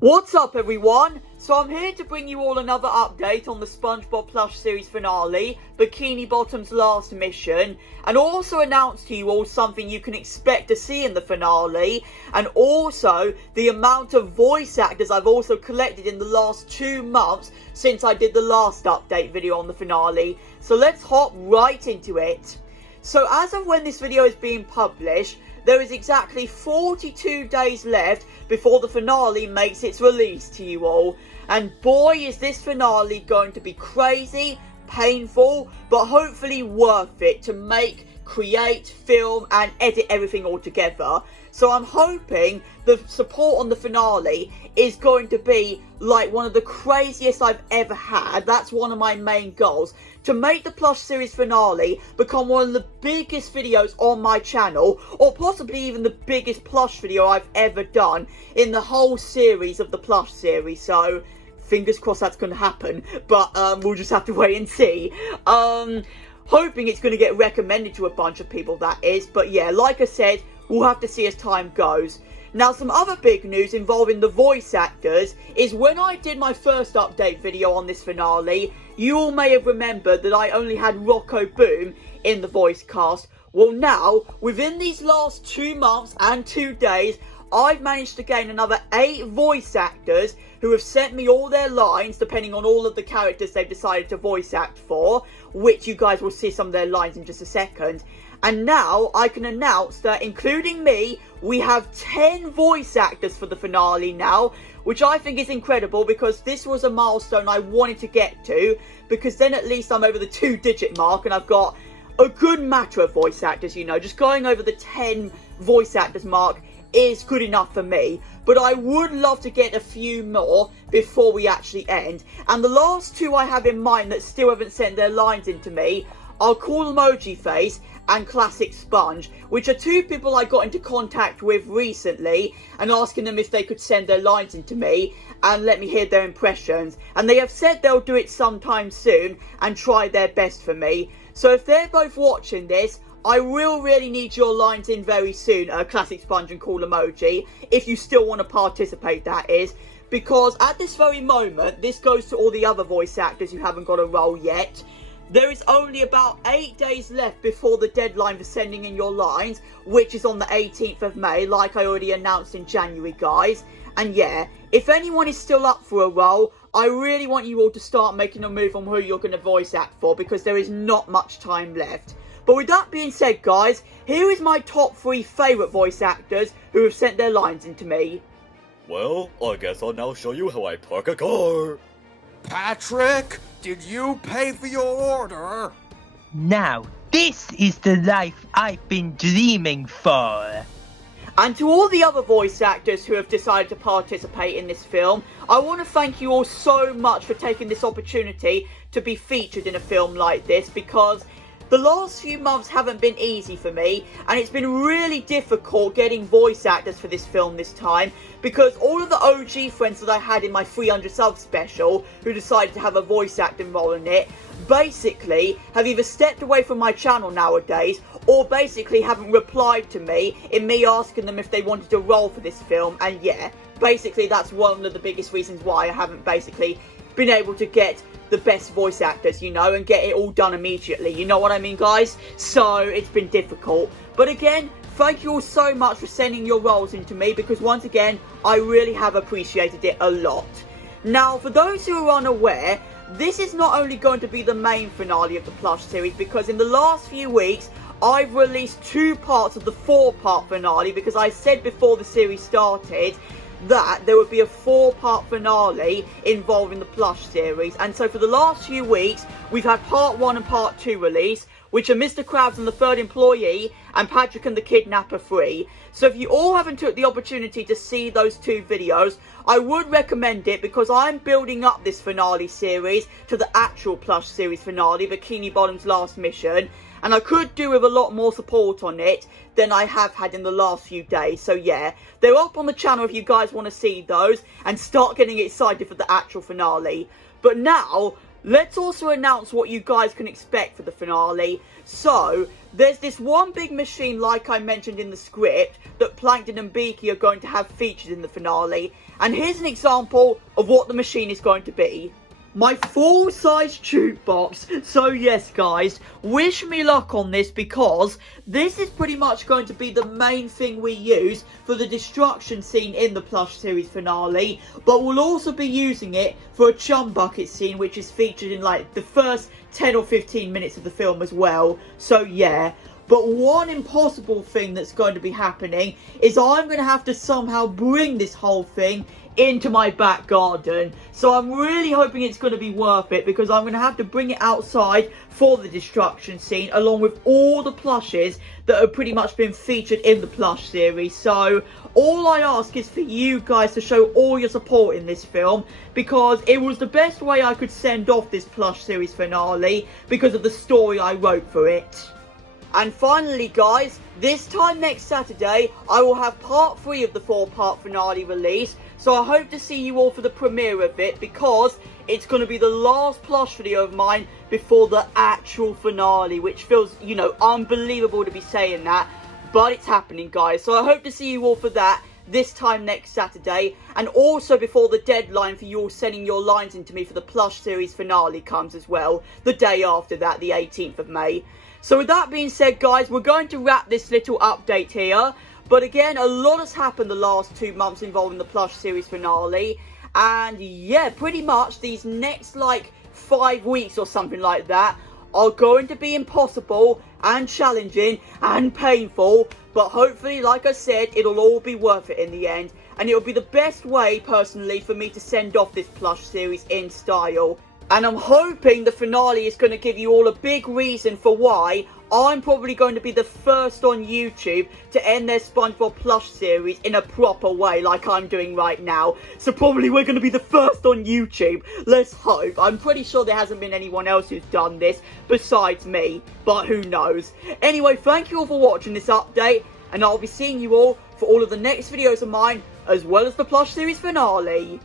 What's up everyone? So I'm here to bring you all another update on the SpongeBob Plush series finale, Bikini Bottom's last mission, and also announce to you all something you can expect to see in the finale, and also the amount of voice actors I've also collected in the last 2 months since I did the last update video on the finale. So let's hop right into it. So as of when this video is being published, there is exactly 42 days left before the finale makes its release to you all. And boy, is this finale going to be crazy, painful, but hopefully worth it to make, create, film and edit everything all together. So I'm hoping the support on the finale is going to be like one of the craziest I've ever had. That's one of my main goals. To make the Plush series finale become one of the biggest videos on my channel, or possibly even the biggest Plush video I've ever done in the whole series of the Plush series. So fingers crossed that's going to happen, but we'll just have to wait and see. Hoping it's going to get recommended to a bunch of people, that is. But yeah, like I said, we'll have to see as time goes. Now, some other big news involving the voice actors is when I did my first update video on this finale, you all may have remembered that I only had Rocco Boom in the voice cast. Well now, within these last 2 months and 2 days, I've managed to gain another 8 voice actors who have sent me all their lines, depending on all of the characters they've decided to voice act for, which you guys will see some of their lines in just a second. And now I can announce that, including me, we have 10 voice actors for the finale now, which I think is incredible because this was a milestone I wanted to get to, because then at least I'm over the 2-digit mark and I've got a good matter of voice actors, you know. Just going over the 10 voice actors mark is good enough for me, but I would love to get a few more before we actually end. And the last 2 I have in mind that still haven't sent their lines into me are Cool Emoji Face and Classic Sponge, which are 2 people I got into contact with recently and asking them if they could send their lines into me and let me hear their impressions, and they have said they'll do it sometime soon and try their best for me. So if they're both watching this, I will really need your lines in very soon, Classic Sponge and Cool Emoji, if you still want to participate, that is. Because at this very moment, this goes to all the other voice actors who haven't got a role yet, there is only about 8 days left before the deadline for sending in your lines, which is on the 18th of May, like I already announced in January, guys. And yeah, if anyone is still up for a role, I really want you all to start making a move on who you're going to voice act for, because there is not much time left. But with that being said, guys, here is my top 3 favourite voice actors who have sent their lines into me. Well, I guess I'll now show you how I park a car. Patrick, did you pay for your order? Now, this is the life I've been dreaming for. And to all the other voice actors who have decided to participate in this film, I want to thank you all so much for taking this opportunity to be featured in a film like this, because the last few months haven't been easy for me, and it's been really difficult getting voice actors for this film this time, because all of the OG friends that I had in my 300 subs special who decided to have a voice acting role in it basically have either stepped away from my channel nowadays, or basically haven't replied to me in me asking them if they wanted a role for this film. And yeah, basically that's one of the biggest reasons why I haven't basically been able to get the best voice actors, you know, and get it all done immediately, you know what I mean, guys? So it's been difficult, but again, thank you all so much for sending your roles into me, because once again, I really have appreciated it a lot. Now, for those who are unaware, this is not only going to be the main finale of the Plush series, because in the last few weeks I've released 2 parts of the 4-part finale, because I said before the series started that there would be a 4-part finale involving the Plush series. And so for the last few weeks, we've had part 1 and part 2 released, which are Mr. Krabs and the Third Employee and Patrick and the Kidnapper 3. So if you all haven't took the opportunity to see those 2 videos, I would recommend it, because I'm building up this finale series to the actual Plush series finale, Bikini Bottom's last mission, and I could do with a lot more support on it than I have had in the last few days. So yeah, they're up on the channel if you guys want to see those and start getting excited for the actual finale. But now, let's also announce what you guys can expect for the finale. So, there's this one big machine, like I mentioned in the script, that Plankton and Beaky are going to have featured in the finale. And here's an example of what the machine is going to be. My full-size jukebox. So yes guys, wish me luck on this, because this is pretty much going to be the main thing we use for the destruction scene in the Plush series finale, but we'll also be using it for a chum bucket scene which is featured in like the first 10 or 15 minutes of the film as well. So yeah. But one impossible thing that's going to be happening is I'm going to have to somehow bring this whole thing into my back garden. So I'm really hoping it's going to be worth it, because I'm going to have to bring it outside for the destruction scene along with all the plushes that have pretty much been featured in the Plush series. So all I ask is for you guys to show all your support in this film, because it was the best way I could send off this Plush series finale because of the story I wrote for it. And finally guys, this time next Saturday, I will have part 3 of the 4-part finale release. So I hope to see you all for the premiere of it, because it's going to be the last Plush video of mine before the actual finale, which feels, you know, unbelievable to be saying that. But it's happening guys, so I hope to see you all for that this time next Saturday, and also before the deadline for you all sending your lines into me for the Plush series finale comes as well, the day after that, the 18th of May. So with that being said guys, we're going to wrap this little update here. But again, a lot has happened the last 2 months involving the Plush series finale. And yeah, pretty much these next like 5 weeks or something like that are going to be impossible and challenging and painful. But hopefully, like I said, it'll all be worth it in the end. And it'll be the best way, personally, for me to send off this Plush series in style. And I'm hoping the finale is going to give you all a big reason for why I'm probably going to be the first on YouTube to end their SpongeBob Plush series in a proper way, like I'm doing right now. So probably we're going to be the first on YouTube. Let's hope. I'm pretty sure there hasn't been anyone else who's done this besides me, but who knows. Anyway, thank you all for watching this update, and I'll be seeing you all for all of the next videos of mine, as well as the Plush series finale.